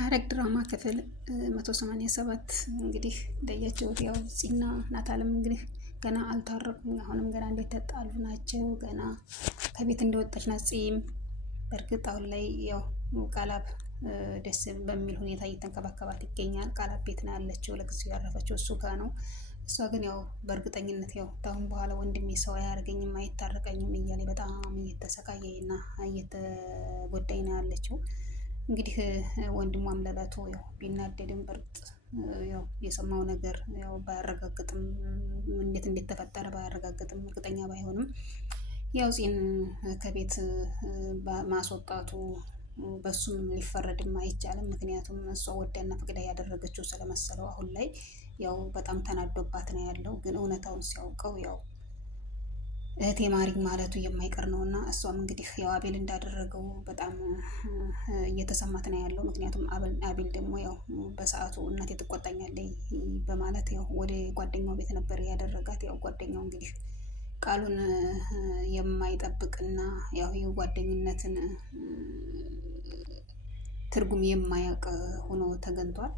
ሐረግ ድራማ ክፍል 187 እንግዲህ እንዳያችሁት ያው ፂና ናታልም እንግዲህ ገና አልታረቁም። አሁንም ገና እንደተጣሉ ናቸው። ገና ከቤት እንደወጣች ናት ፂም። በእርግጥ አሁን ላይ ያው ቃላብ ደስ በሚል ሁኔታ እየተንከባከባት ይገኛል። ቃላብ ቤት ነው ያለችው፣ ለጊዜው ያረፈችው እሱ ጋር ነው። እሷ ግን ያው በእርግጠኝነት ያው ታሁን በኋላ ወንድሜ ሰው አያደርገኝም አይታረቀኝም እያለ በጣም እየተሰቃየና እየተጎዳኝ ነው ያለችው። እንግዲህ ወንድሟም ለለቶ ያው ቢናደድም በርግጥ ያው የሰማው ነገር ያው ባያረጋግጥም እንዴት ተፈጠረ ባያረጋግጥም እርግጠኛ ባይሆንም ያው ፂን ከቤት ማስወጣቱ በሱም ሊፈረድም አይቻልም። ምክንያቱም እሷ ወዳና ፈቅዳ ያደረገችው ስለመሰለው አሁን ላይ ያው በጣም ተናዶባት ነው ያለው። ግን እውነታውን ሲያውቀው ያው እህቴ ማሪኝ ማለቱ የማይቀር ነው እና እሷም እንግዲህ ያው አቤል እንዳደረገው በጣም እየተሰማት ነው ያለው። ምክንያቱም አቤል ደግሞ ያው በሰዓቱ እናቴ ትቆጣኛለች በማለት ያው ወደ ጓደኛው ቤት ነበር ያደረጋት። ያው ጓደኛው እንግዲህ ቃሉን የማይጠብቅና ያው የጓደኝነትን ትርጉም የማያውቅ ሆኖ ተገኝቷል።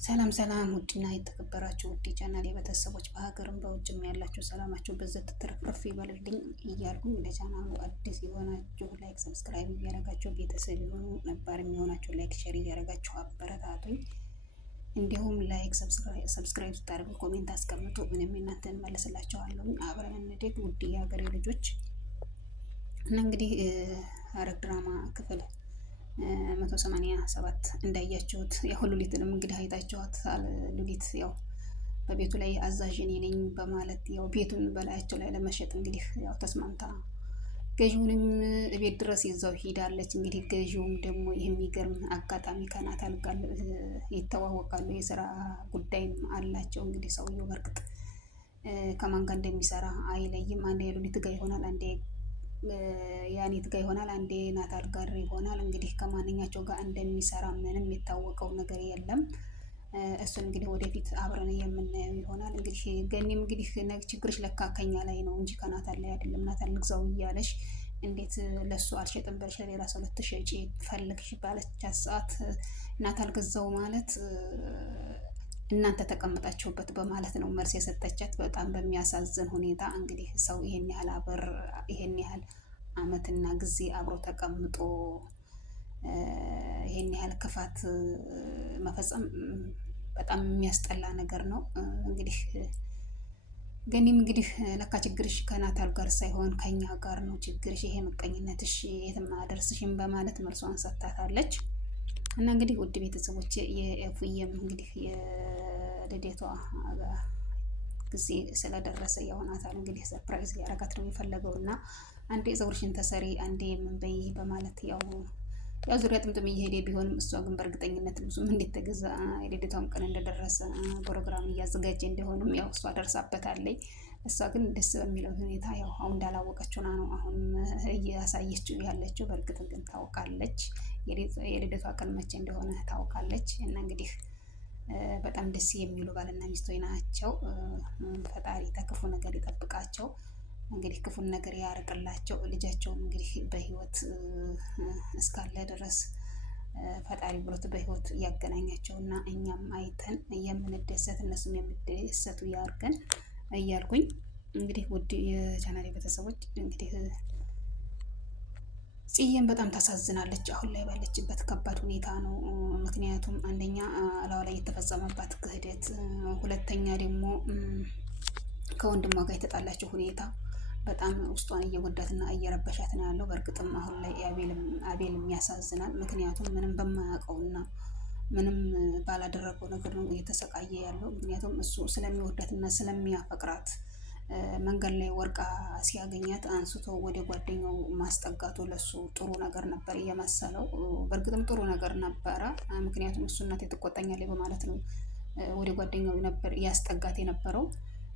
ሰላም ሰላም! ውድና የተከበራችሁ ውድ ቻናሌ ቤተሰቦች በሀገርም በውጭም ያላችሁ ሰላማችሁ በዘት ትርፍርፍ ይበልልኝ እያልኩኝ ለቻናሉ አዲስ የሆናችሁ ላይክ ሰብስክራይብ እያደረጋችሁ ቤተሰብ የሆኑ ነባር የሚሆናችሁ ላይክ ሼር እያደረጋችሁ አበረታቱኝ። እንዲሁም ላይክ ሰብስክራይብ ስታደርጉ ኮሜንት አስቀምጡ፣ ምንም እናንተን መልስላችኋለሁ። አብረን እንደግ ውድ የሀገሬ ልጆች እና እንግዲህ ሐረግ ድራማ ክፍል 187 እንዳያችሁት ያው ሉሊትንም እንግዲህ አይታችኋታል። ሉሊት ያው በቤቱ ላይ አዛዥ እኔ ነኝ በማለት ያው ቤቱን በላያቸው ላይ ለመሸጥ እንግዲህ ያው ተስማምታ ገዢውንም ቤት ድረስ ይዛው ሄዳለች። እንግዲህ ገዢውም ደግሞ የሚገርም አጋጣሚ ከናታል ጋር ይተዋወቃሉ። የስራ ጉዳይም አላቸው። እንግዲህ ሰውየው በርግጥ ከማን ጋር እንደሚሰራ አይለይም። አንዴ ሉሊት ጋር ይሆናል፣ አንዴ ያኔት ጋር ይሆናል፣ አንዴ ናታል ጋር ይሆናል። እንግዲህ ከማንኛቸው ጋር እንደሚሰራ ምንም የታወቀው ነገር የለም። እሱን እንግዲህ ወደፊት አብረን የምናየው ይሆናል። እንግዲህ ገኒም እንግዲህ ችግርሽ ለካ ከኛ ላይ ነው እንጂ ከናታል ላይ አይደለም። ናታል ልግዛው እያለሽ እንዴት ለሱ አልሸጥም ብለሽ ለሌላ ሰው ልትሸጪ ፈለግሽ ባለቻት ሰዓት ናታል ገዛው ማለት እናንተ ተቀምጣችሁበት በማለት ነው መልስ የሰጠቻት። በጣም በሚያሳዝን ሁኔታ እንግዲህ ሰው ይሄን ያህል አመትና ጊዜ አብሮ ተቀምጦ ይሄን ያህል ክፋት መፈጸም በጣም የሚያስጠላ ነገር ነው። እንግዲህ ገኒም እንግዲህ ለካ ችግርሽ ከናታል ጋር ሳይሆን ከኛ ጋር ነው ችግርሽ፣ ይሄ ምቀኝነትሽ የትም አያደርስሽም በማለት መልሷን ሰጥታታለች። እና እንግዲህ ውድ ቤተሰቦች የኤፉዬም እንግዲህ የልደቷ ጊዜ ስለደረሰ ያው ናታል እንግዲህ ሰርፕራይዝ ሊያረጋት ነው የፈለገው እና አንዴ ፀጉርሽን ተሰሪ አንዴ ምን በይ በማለት ያው ዙሪያ ጥምጥም እየሄደ ቢሆንም እሷ ግን በእርግጠኝነት ብዙም እንዴት ተገዛ የልደቷም ቀን እንደደረሰ ፕሮግራም እያዘጋጀ እንደሆንም ያው እሷ ደርሳበታለች። እሷ ግን ደስ በሚለው ሁኔታ ያው አሁን እንዳላወቀችው ነው አሁንም እያሳየችው ያለችው። በእርግጥ ግን ታውቃለች የልደቷ ቀን መቼ እንደሆነ ታውቃለች። እና እንግዲህ በጣም ደስ የሚሉ ባልና ሚስቶች ናቸው። ፈጣሪ ተክፉ ነገር ይጠብቃቸው፣ እንግዲህ ክፉን ነገር ያርቅላቸው። ልጃቸውም እንግዲህ በህይወት እስካለ ድረስ ፈጣሪ ብሎት በህይወት ያገናኛቸውና እኛም አይተን የምንደሰት እነሱም የሚደሰቱ ያርገን እያልኩኝ እንግዲህ ውድ የቻናሌ ቤተሰቦች እንግዲህ ጽዬም በጣም ታሳዝናለች። አሁን ላይ ባለችበት ከባድ ሁኔታ ነው። ምክንያቱም አንደኛ እላዋ ላይ የተፈጸመባት ክህደት፣ ሁለተኛ ደግሞ ከወንድሟ ጋር የተጣላችው ሁኔታ በጣም ውስጧን እየጎዳትና እየረበሻት ነው ያለው። በእርግጥም አሁን ላይ አቤልም ያሳዝናል። ምክንያቱም ምንም በማያውቀውና ምንም ባላደረገው ነገር ነው እየተሰቃየ ያለው። ምክንያቱም እሱ ስለሚወዳትና ስለሚያፈቅራት መንገድ ላይ ወርቃ ሲያገኛት አንስቶ ወደ ጓደኛው ማስጠጋቱ ለሱ ጥሩ ነገር ነበር እየመሰለው። በእርግጥም ጥሩ ነገር ነበረ። ምክንያቱም እሱ እናቴ ትቆጣኛለች በማለት ነው ወደ ጓደኛው ነበር ያስጠጋት የነበረው።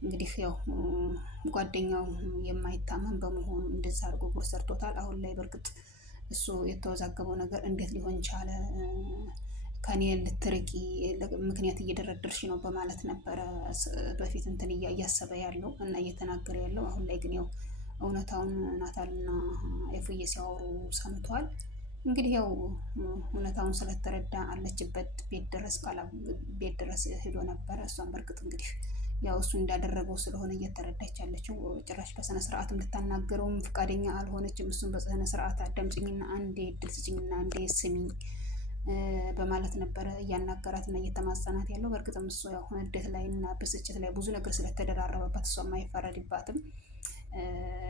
እንግዲህ ያው ጓደኛው የማይታመን በመሆኑ እንደዛ አድርጎ ጉር ሰርቶታል። አሁን ላይ በእርግጥ እሱ የተወዛገበው ነገር እንዴት ሊሆን ቻለ፣ ከኔ ልትርቂ ምክንያት እየደረደርሽ ነው በማለት ነበረ በፊት እንትን እያሰበ ያለው እና እየተናገረ ያለው። አሁን ላይ ግን ያው እውነታውን ናታልና ኤፉዬ ሲያወሩ ሰምቷል። እንግዲህ ያው እውነታውን ስለተረዳ አለችበት ቤት ድረስ ሄዶ ነበረ። እሷን በእርግጥ እንግዲህ ያው እሱ እንዳደረገው ስለሆነ እየተረዳች ያለችው ጭራሽ በስነ ስርዓትም ልታናገረውም ፈቃደኛ አልሆነችም። እሱም በስነ ስርዓት አዳምጪኝና አንዴ እድል ስጭኝና አንዴ ስሚኝ በማለት ነበረ እያናገራትና እየተማጸናት ያለው። በእርግጥም እሱ ያው ንዴት ላይ እና ብስጭት ላይ ብዙ ነገር ስለተደራረበባት እሷም አይፈረድባትም።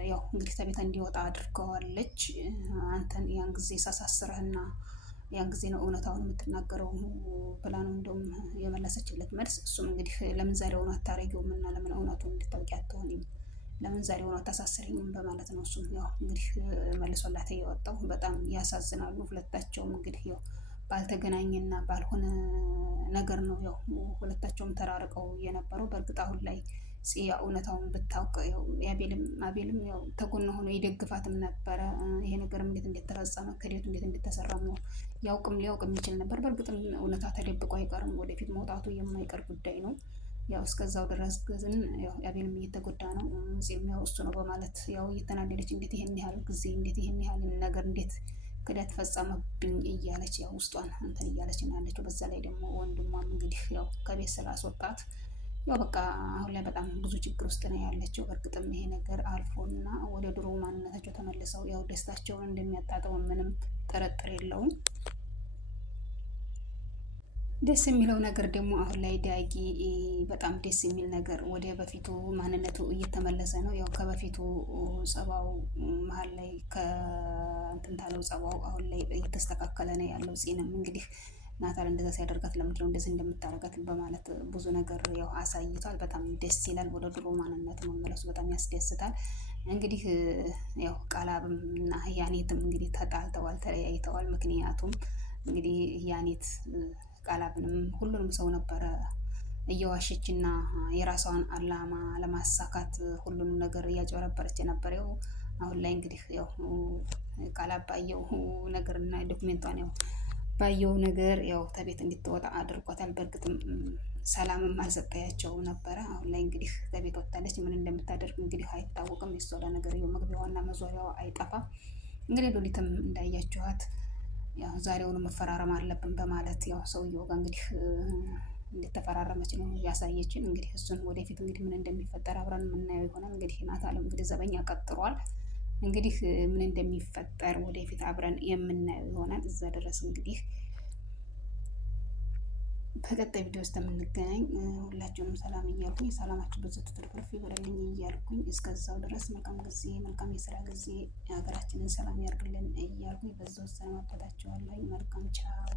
ያው እንግዲህ ከቤት እንዲወጣ አድርገዋለች። አንተን ያን ጊዜ ሳሳስረህና ያን ጊዜ ነው እውነታውን የምትናገረው ብላ ነው እንደውም የመለሰችለት መልስ። እሱም እንግዲህ ለምን ዛሬውኑ አታረጊውም እና ለምን እውነቱን እንድታውቂ አትሆንም፣ ለምን ዛሬውኑ አታሳስረኝም በማለት ነው እሱም ያው እንግዲህ መልሶላት የወጣው። በጣም ያሳዝናሉ ሁለታቸውም እንግዲህ ያው ባልተገናኘና ባልሆነ ነገር ነው ያው ሁለታቸውም ተራርቀው የነበረው። በእርግጥ አሁን ላይ ጽያ እውነታውን ብታውቅ አቤልም ያው ተጎን ሆኖ ይደግፋትም ነበረ። ይሄ ነገርም እንዴት እንደተፈጸመ ክህደቱ እንዴት እንደተሰራም ሊያውቅ የሚችል ነበር። በእርግጥም እውነታ ተደብቆ አይቀርም፣ ወደፊት መውጣቱ የማይቀር ጉዳይ ነው። ያው እስከዛው ድረስ ግን ያው አቤልም እየተጎዳ ነው፣ ጽም ያው እሱ ነው በማለት ያው እየተናደደች እንዴት ይሄን ያህል ጊዜ እንዴት ይሄን ያህል ነገር እንዴት ክህደት ፈጸመብኝ እያለች ያው ውስጧን እንትን እያለች ነው ያለችው። በዛ ላይ ደግሞ ወንድሟም እንግዲህ ያው ከቤት ስላስወጣት ያው በቃ አሁን ላይ በጣም ብዙ ችግር ውስጥ ነው ያለችው። በእርግጥም ይሄ ነገር አልፎና ወደ ድሮ ማንነታቸው ተመልሰው ያው ደስታቸውን እንደሚያጣጥሙ ምንም ጥርጥር የለውም። ደስ የሚለው ነገር ደግሞ አሁን ላይ ዳጊ በጣም ደስ የሚል ነገር ወደ በፊቱ ማንነቱ እየተመለሰ ነው። ያው ከበፊቱ ጸባው መሀል ላይ ከእንትን ታለው ጸባው አሁን ላይ እየተስተካከለ ነው ያለው። ጺንም እንግዲህ ናታል እንደዛ ሲያደርጋት ለምንድነው እንደዚህ እንደምታደርጋት በማለት ብዙ ነገር ያው አሳይቷል። በጣም ደስ ይላል። ወደ ድሮ ማንነቱ መመለሱ በጣም ያስደስታል። እንግዲህ ያው ቃላብም እና ያኔትም እንግዲህ ተጣልተዋል፣ ተለያይተዋል። ምክንያቱም እንግዲህ ያኔት ቃላብንም ሁሉንም ሰው ነበረ እየዋሸች እና የራሷን አላማ ለማሳካት ሁሉንም ነገር እያጭበረበረች የነበረው። አሁን ላይ እንግዲህ ያው ቃላብ ባየው ነገርና ዶክሜንቷን ያው ባየው ነገር ያው ከቤት እንድትወጣ አድርጓታል። በእርግጥም ሰላምም አልሰጠያቸው ነበረ። አሁን ላይ እንግዲህ ከቤት ወጥታለች። ምን እንደምታደርግ እንግዲህ አይታወቅም። የሷ ነገር ያው መግቢያዋና መዞሪያዋ አይጠፋም። እንግዲህ ሉሊትም እንዳያችኋት ያው ዛሬውኑ መፈራረም አለብን በማለት ያው ሰውየው ጋር እንግዲህ እንደተፈራረመች ነው ያሳየችን። እንግዲህ እሱን ወደፊት እንግዲህ ምን እንደሚፈጠር አብረን የምናየው ይሆናል። እንግዲህ ናታልም እንግዲህ ዘበኛ ቀጥሯል። እንግዲህ ምን እንደሚፈጠር ወደፊት አብረን የምናየው ይሆናል። እዛ ድረስ እንግዲህ በቀጣይ ቪዲዮ ውስጥ የምንገናኝ ሁላችሁንም ሰላም እያልኩኝ ሰላማችሁ ብዙ ትርፍርፍ ይበልልኝ እያልኩኝ እስከዛው ድረስ መልካም ጊዜ መልካም የስራ ጊዜ ሀገራችንን ሰላም ያርግልን እያልኩኝ በዛው ሰላም አበታችኋለሁ። መልካም ቻው።